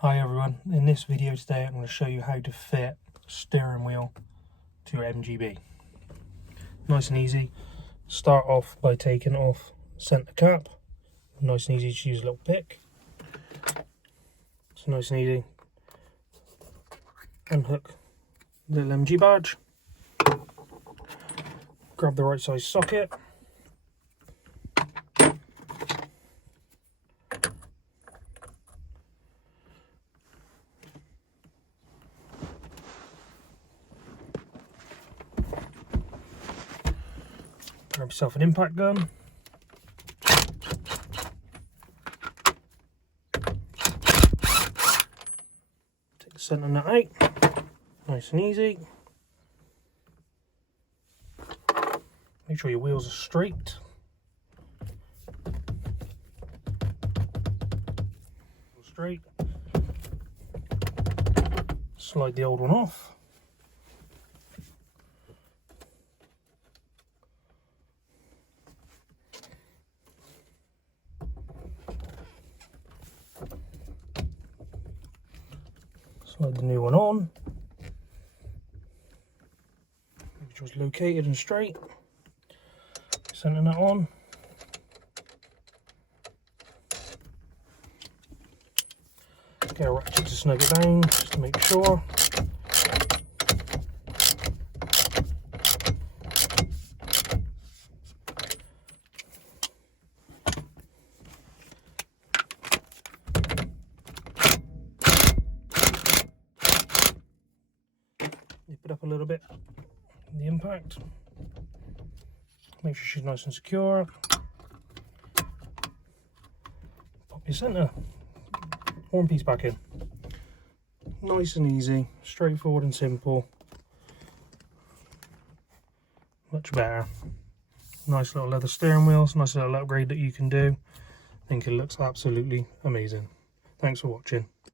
Hi everyone, in this video today I'm going to show you how to fit steering wheel to your MGB. Nice and easy. Start off by taking off centre cap. Nice and easy to use a little pick. It's nice and easy. Unhook the little MG badge. Grab the right size socket. Grab yourself an impact gun. Take the centre nut out. Nice and easy. Make sure your wheels are straight. Straight. Slide the old one off. Slide the new one on. Make sure it's located and straight. Centre that on. Get a ratchet to snug it down just to make sure. Nip it up a little bit in the impact. Make sure she's nice and secure. Pop your centre horn piece back in. Nice and easy, straightforward and simple. Much better. Nice little leather steering wheels, nice little upgrade that you can do. I think it looks absolutely amazing. Thanks for watching.